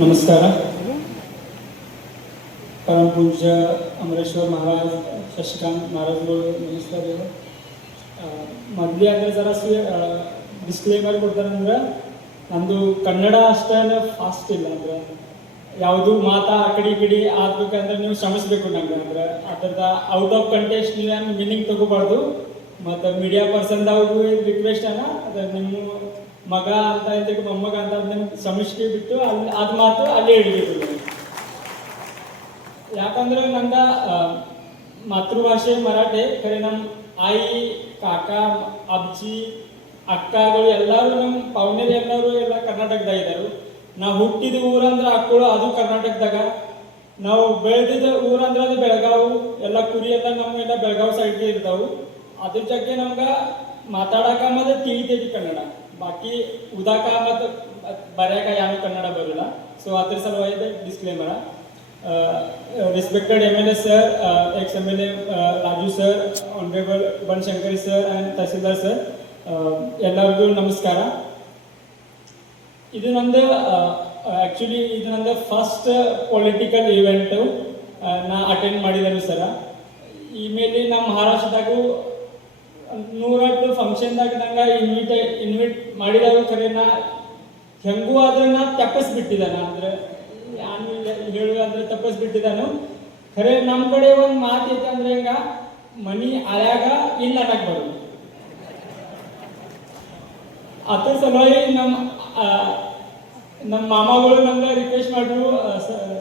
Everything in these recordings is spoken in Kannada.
नमस्कार. परम पूज्य अमरेश्वर महाराज शशिकांत महाराजಗಳು ನಮಸ್ಕಾರ. ಮೊದಲೇ ಅಂದರೆ ಜರಾಸಿ ಡಿಸ್ಕ್ಲೇಮರ್ ಕೊಡ್ತಾರಂದ್ರೆ ನಂದು ಕನ್ನಡ ಅಷ್ಟೇ ಫಾಸ್ಟ್ ಇಲ್ಲ, ಅಂದ್ರೆ ಯಾವುದು ಮಾತಾ ಆ ಕಡೆ ಈ ಕಡೆ ಆಗ್ಬೇಕಂದ್ರೆ ನೀವು ಶ್ರಮಿಸ್ಬೇಕು ನಂಗೆ. ಅಂದ್ರೆ ಅದರದ ಔಟ್ ಆಫ್ ಕಂಟೆಕ್ಸ್ಟ್ ನೀವು ಮೀನಿಂಗ್ ತಗೋಬಾರ್ದು. ಮತ್ತು ಮೀಡಿಯಾ ಪರ್ಸನ್ದವ್ರಿಗೂ ರಿಕ್ವೆಸ್ಟ್ ಅನ್ನ ಅದು ನಿಮ್ಮ ಮಗ ಅಂತ ಇದ್ದಕ್ಕೆ ಮೊಮ್ಮಗ ಅಂತ ನಿಮ್ಗೆ ಶ್ರಮಿಸ್ಕೆ ಬಿಟ್ಟು ಅಲ್ಲಿ ಅದು ಮಾತು ಅಲ್ಲೇ ಹಿಡಿಬೇಕು. ಯಾಕಂದ್ರೆ ನಂಗೆ ಮಾತೃಭಾಷೆ ಮರಾಠಿ, ಖರೆ ನಮ್ಮ ಆಯಿ ಕಾಕ ಅಜ್ಜಿ ಅಕ್ಕಗಳು ಎಲ್ಲರೂ ನಮ್ಮ ಪೌನೇರು ಎಲ್ಲರೂ ಎಲ್ಲ ಕರ್ನಾಟಕದಾಗ ಇದ್ದಾರೆ. ನಾವು ಹುಟ್ಟಿದ ಊರಂದ್ರೆ ಅಕ್ಕಳು ಅದು ಕರ್ನಾಟಕದಾಗ, ನಾವು ಬೆಳೆದಿದ್ದ ಊರಂದ್ರೆ ಅದು ಬೆಳಗಾವು, ಎಲ್ಲ ಕುರಿ ಎಲ್ಲ ನಮಗೆಲ್ಲ ಬೆಳಗಾವಿ ಸೈಡ್ಗೆ ಇರ್ತಾವೆ. ಅದ್ರ ಜೊತೆ ನಮ್ಗೆ ಮಾತಾಡಕ ಮತ್ತು ತಿಳಿತೈತಿ ಕನ್ನಡ, ಬಾಕಿ ಉದಾಕ ಮತ್ತು ಬರ್ಯಾಕ ಯಾವ ಕನ್ನಡ ಬರೋಲ್ಲ. ಸೊ ಅದ್ರ ಸಲುವಾಗಿ ಡಿಸ್ಕ್ಲೇಮರ. Respected MLA sir, ex-MLA Raju sir, Honorable Banshankari sir and Tahsildar sir, ಎಲ್ಲರಿಗೂ ನಮಸ್ಕಾರ. ಇದು ನಂದು ಆ್ಯಕ್ಚುಲಿ ಇದು ನಂದು ಫಸ್ಟ್ ಪೊಲಿಟಿಕಲ್ ಇವೆಂಟು ನಾ ಅಟೆಂಡ್ ಮಾಡಿದ್ದೇನೆ ಸರ. ಇಮೇಲೆ ನಮ್ಮ ಮಹಾರಾಷ್ಟ್ರದಾಗೂ 108 ಫಂಕ್ಷನ್ದಾಗ ನಂಗೆ ಇನ್ವಿಟ್ ಮಾಡಿದಾಗ ಖರೆ ನಾ ಹೆಂಗೂ ಆದ್ರೆ ನಾ ತಪ್ಪಿಸ್ಬಿಟ್ಟಿದ್ದಾನ, ಅಂದ್ರೆ ಹೇಳುವಂದ್ರೆ ತಪ್ಪಿಸ್ಬಿಟ್ಟಿದ್ದಾನು. ಖರೆ ನಮ್ಮ ಕಡೆ ಒಂದು ಮಾತು ಐತೆ ಅಂದ್ರೆ ಹಿಂಗ ಮನಿ ಅಳ್ಯಾಗ ಇಲ್ಲ ಅನ್ನಕ್ ಬರೋದು. ಅದ್ರ ಸಲುವಾಗಿ ನಮ್ಮ ಮಾಮಗಳು ನಮ್ಗೆ ರಿಕ್ವೆಸ್ಟ್ ಮಾಡಿದ್ರು,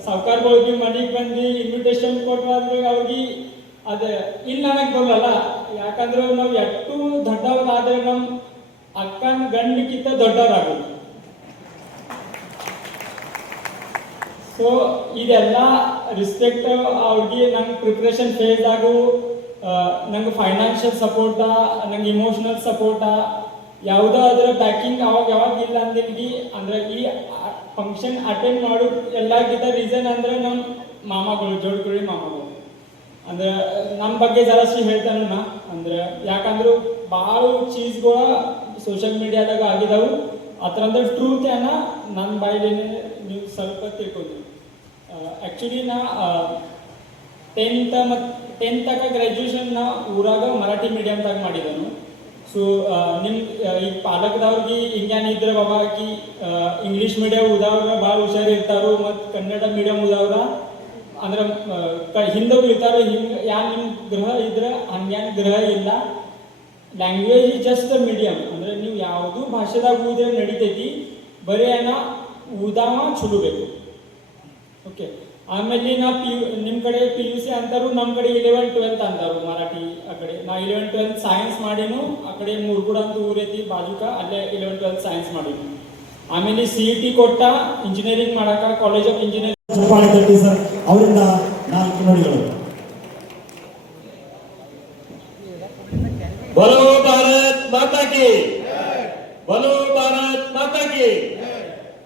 ಸಾವುಕಾರ್ಗಳಿಗೆ ಮನೆಗೆ ಬಂದು ಇನ್ವಿಟೇಷನ್ ಕೊಟ್ಟರೆ ಅವ್ರಿಗೆ ಅದು ಇಲ್ಲ ಅನ್ನಕ್ ಬರಲ್ಲ. ಯಾಕಂದ್ರೆ ನಾವು ಎಷ್ಟು ದೊಡ್ಡವರಾದ್ರೆ ನಮ್ಮ ಅಕ್ಕನ ಗಂಡಕ್ಕಿಂತ ದೊಡ್ಡವರಾಗೋದು. ಸೊ ಇದೆಲ್ಲ ರಿಸ್ಪೆಕ್ಟ್ ಅವ್ರಿಗೆ ನಂಗೆ ಪ್ರಿಪ್ರೇಷನ್ ಫೇಸ್ದಾಗೂ ನಂಗೆ ಫೈನಾನ್ಷಿಯಲ್ ಸಪೋರ್ಟ, ನಂಗೆ ಇಮೋಷನಲ್ ಸಪೋರ್ಟ, ಯಾವುದೋ ಅದರ ಪ್ಯಾಕಿಂಗ್ ಯಾವಾಗ ಇಲ್ಲ ಅಂದಿಲ್ಗಿ. ಅಂದ್ರೆ ಈ ಫಂಕ್ಷನ್ ಅಟೆಂಡ್ ಮಾಡೋದು ಎಲ್ಲಕ್ಕಿಂತ ರೀಸನ್ ಅಂದ್ರೆ ನಮ್ಮ ಮಾಮಗಳು, ಜೋಡ್ಕುಳಿ ಮಾಮಗಳು. ಅಂದ್ರೆ ನಮ್ಮ ಬಗ್ಗೆ ಜರಾಸಿ ಹೇಳ್ತಾನ ನಾ. ಅಂದ್ರೆ ಯಾಕಂದ್ರೆ ಭಾಳ ಚೀಸ್ಗಳ ಸೋಷಿಯಲ್ ಮೀಡಿಯಾದಾಗ ಆಗಿದಾವು. ಅದ್ರಂದ್ರೆ ಟ್ರೂತ್ ಏನ ನನ್ನ ಬಾಯಿಲೇನೆ ನೀವು ಸ್ವಲ್ಪ ತಿಳ್ಕೊತೀವಿ. ಆ್ಯಕ್ಚುಲಿ ನಾ 10th ತನಕ ಗ್ರ್ಯಾಜುಯೇಷನ್ ನಾ ಊರಾಗ ಮರಾಠಿ ಮೀಡಿಯಮ್ದಾಗ ಮಾಡಿದನು. ಸೊ ನಿಮ್ಮ ಈಗ ಪಾಲಕದವ್ರಿಗೆ ಹಿಂಗ್ಯಾನ ಇದ್ರೆ ಬಾಬಾ ಆಕಿ ಇಂಗ್ಲೀಷ್ ಮೀಡಿಯಮ್ ಉದಾವ್ರ ಭಾಳ ಹುಷಾರು ಇರ್ತಾರೋ, ಮತ್ತು ಕನ್ನಡ ಮೀಡಿಯಮ್ ಉದಾವ್ರ ಅಂದ್ರೆ ಹಿಂದೂ ಇರ್ತಾರೋ. ಹಿಂಗೆ ಯಾನ್ ನಿಮ್ಮ ಗ್ರಹ ಇದ್ರೆ ಹಂಗ್ಯಾನ್ ಗ್ರಹ ಇಲ್ಲ. Language is just a medium. ಅಂದ್ರೆ ನೀವು ಯಾವುದು ಭಾಷೆದಾಗ ಊದ್ರೆ ನಡಿತೈತಿ, ಬರೀ ಏನ ಊದಾವ ಚುಲಬೇಕು. ಓಕೆ. ಆಮೇಲೆ ನಾ ನಿಮ್ಮ ಕಡೆ PUC ಅಂತಾರು, ನಮ್ಮ ಕಡೆ 11th 12th ಅಂತಾರು ಮರಾಠಿ. ಆ ಕಡೆ ನಾ 11th 12th ಸೈನ್ಸ್ ಮಾಡೀನು. ಆ ಕಡೆ ಮುರ್ಗುಡ ಅಂತ ಊರೈತಿ ಬಾಜುಕ, ಅಲ್ಲೇ 11th 12th ಸೈನ್ಸ್ ಮಾಡೀನು. ಆಮೇಲೆ CET ಕೊಟ್ಟ ಇಂಜಿನಿಯರಿಂಗ್ ಮಾಡಕ ಕಾಲೇಜ್ ಆಫ್ ಇಂಜಿನಿಯರಿಂಗ್. ಸರ್ ಅವರಿಂದ 4 ನುಡಿಗಳು. बोलो भारत माता की, बोलो भारत माता की,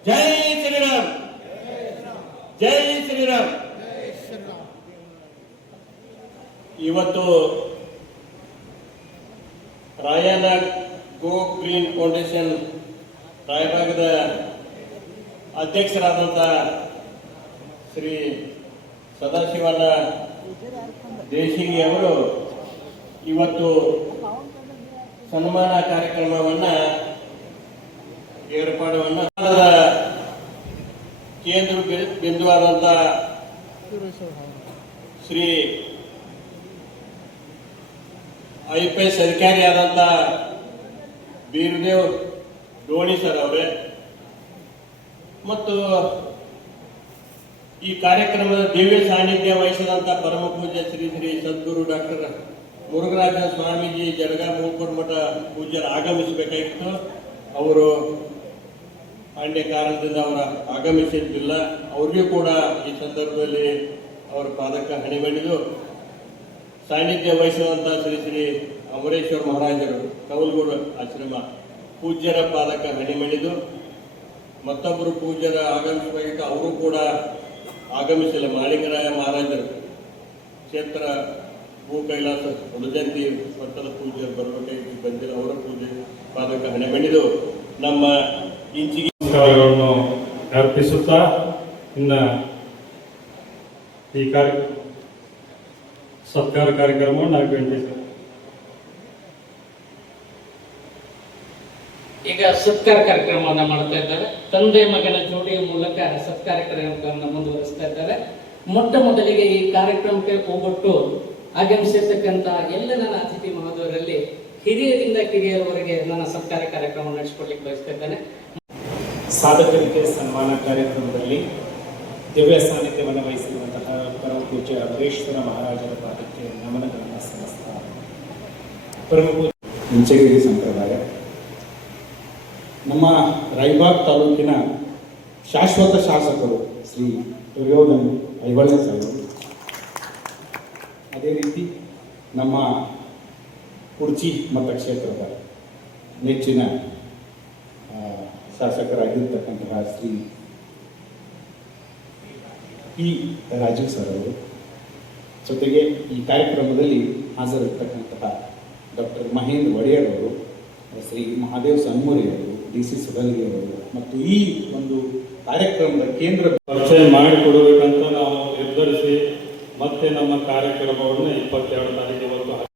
जय श्री राम, जय श्री राम. ಇವತ್ತು ರಾಯನ ಗೋ ಗ್ರೀನ್ ಫೌಂಡೇಶನ್ ರಾಯಭಾಗದ ಅಧ್ಯಕ್ಷರಾದಂಥ ಶ್ರೀ ಸದಾಶಿವನ ದೇಶಿಗಿ ಅವರು ಇವತ್ತು ಸನ್ಮಾನ ಕಾರ್ಯಕ್ರಮವನ್ನ ಏರ್ಪಾಡವನ್ನ ಕೇಂದ್ರ ಬಿಂದುವಾದಂಥ ಶ್ರೀ IPS ಅಧಿಕಾರಿ ಆದಂಥ ಬೀರದೇವ್ ಡೋಣಿ ಸರ್ ಅವರೇ, ಮತ್ತು ಈ ಕಾರ್ಯಕ್ರಮದ ದಿವ್ಯ ಸಾನ್ನಿಧ್ಯ ವಹಿಸಿದಂಥ ಪರಮ ಪೂಜ್ಯ ಶ್ರೀ ಶ್ರೀ ಸದ್ಗುರು ಡಾಕ್ಟರ್ ಮುರುಘರಾಜ ಸ್ವಾಮೀಜಿ ಜಡಗ ಮೂಲ್ಪುರ್ ಮಠ ಪೂಜ್ಯರು ಆಗಮಿಸಬೇಕಾಗಿತ್ತು. ಅವರು ಪಾಂಡ್ಯ ಕಾರಣದಿಂದ ಅವರ ಆಗಮಿಸಿದ್ದಿಲ್ಲ. ಅವ್ರಿಗೂ ಕೂಡ ಈ ಸಂದರ್ಭದಲ್ಲಿ ಅವರ ಪಾದಕ್ಕೆ ಹಣಿಬಣಿದು ಸಾನ್ನಿಧ್ಯ ವಹಿಸುವಂಥ ಶ್ರೀ ಶ್ರೀ ಅಮರೇಶ್ವರ ಮಹಾರಾಜರು ಕೌಲ್ಗೂಡು ಆಶ್ರಮ ಪೂಜ್ಯರ ಪಾದಕ್ಕೆ ಹಣಿಮಣಿದು, ಮತ್ತೊಬ್ಬರು ಪೂಜ್ಯರ ಆಗಮಿಸಬೇಕಾಗಿತ್ತು, ಅವರು ಕೂಡ ಆಗಮಿಸಿಲ್ಲ. ಮಾಳಿಂಗರಾಯ ಮಹಾರಾಜರು ಕ್ಷೇತ್ರ ಭೂ ಕೈಲಾಸ ಉಡಜಂತಿ ಪಟ್ಟದ ಪೂಜ್ಯರು ಬರಬೇಕಾಗಿ ಬಂದಿಲ್ಲ. ಅವರ ಪೂಜೆ ಪಾದಕ ಹಣೆ ಬಣಿದು ನಮ್ಮ ಇಂಚಿಗೆ ಅರ್ಪಿಸುತ್ತಾ ಇನ್ನು ಈ ಸತ್ಕಾರ ಕಾರ್ಯಕ್ರಮವನ್ನು ಆಗಬೇಕು ಸರ್. ಈಗ ಸತ್ಕಾರ ಕಾರ್ಯಕ್ರಮವನ್ನು ಮಾಡ್ತಾ ಇದ್ದಾರೆ. ತಂದೆ ಮಗನ ಜೋಡಿಯ ಮೂಲಕ ಸತ್ಕಾರ ಕಾರ್ಯಕ್ರಮವನ್ನು ಮುಂದುವರಿಸ್ತಾ ಇದ್ದಾರೆ. ಮೊಟ್ಟ ಮೊದಲಿಗೆ ಈ ಕಾರ್ಯಕ್ರಮಕ್ಕೆ ಹೋಗೊಟ್ಟು ಆಗಮಿಸಿರ್ತಕ್ಕಂಥ ಎಲ್ಲ ನನ್ನ ಅತಿಥಿ ಮಹೋದಯರಲ್ಲಿ ಹಿರಿಯರಿಂದ ಕಿರಿಯರವರೆಗೆ ನನ್ನ ಸತ್ಕಾರ ಕಾರ್ಯಕ್ರಮ ನಡೆಸಿಕೊಡ್ಲಿಕ್ಕೆ ಬಯಸ್ತಾ ಇದ್ದೇನೆ. ಸಾಧಕರಿಗೆ ಸನ್ಮಾನ ಕಾರ್ಯಕ್ರಮದಲ್ಲಿ ದಿವ್ಯ ಸಾನ್ನಿಧ್ಯವನ್ನು ವಹಿಸಿರುವಂತಹ ಪರಮ ಪೂಜ್ಯ ಅಮರೇಶ್ವರ ಮಹಾರಾಜರ ಪಾದಕ್ಕೆ ನಮನಗಳನ್ನು ಸಲ್ಲಿಸ್ತಾ ಪರಮ ಪೂಜ್ಯ ಇಂಚಗಿರಿ ಸಂಪ್ರದಾಯ ನಮ್ಮ ರಾಯಬಾಗ್ ತಾಲೂಕಿನ ಶಾಶ್ವತ ಶಾಸಕರು ಶ್ರೀ ದುರ್ಯೋಧನ್ ಐಹೊಳೆ ಸಾಹೇಬರು, ಅದೇ ರೀತಿ ನಮ್ಮ ಕುರ್ಚಿ ಮತಕ್ಷೇತ್ರದ ನೆಚ್ಚಿನ ಶಾಸಕರಾಗಿರ್ತಕ್ಕಂತಹ ಶ್ರೀ ಪಿ ರಾಜೀವ್ ಸರ್ ಅವರು, ಜೊತೆಗೆ ಈ ಕಾರ್ಯಕ್ರಮದಲ್ಲಿ ಹಾಜರಿರ್ತಕ್ಕಂತಹ ಡಾಕ್ಟರ್ ಮಹೇಂದ್ರ ಒಡೆಯರ್ ಅವರು, ಶ್ರೀ ಮಹಾದೇವ್ ಸನ್ಮುರಿ ಅವರು, ಡಿ ಸಿ ಸುಗಂಧಿ ಅವರು ಮತ್ತು ಈ ಒಂದು ಕಾರ್ಯಕ್ರಮದ ಕೇಂದ್ರ ಪರಿಚಯ ಮಾಡಿಕೊಡಬೇಕಂತ ನಾವು ನಿರ್ಧರಿಸಿ ಮತ್ತೆ ನಮ್ಮ ಕಾರ್ಯಕ್ರಮವನ್ನು 22 ತಾರೀಕಿಗೆ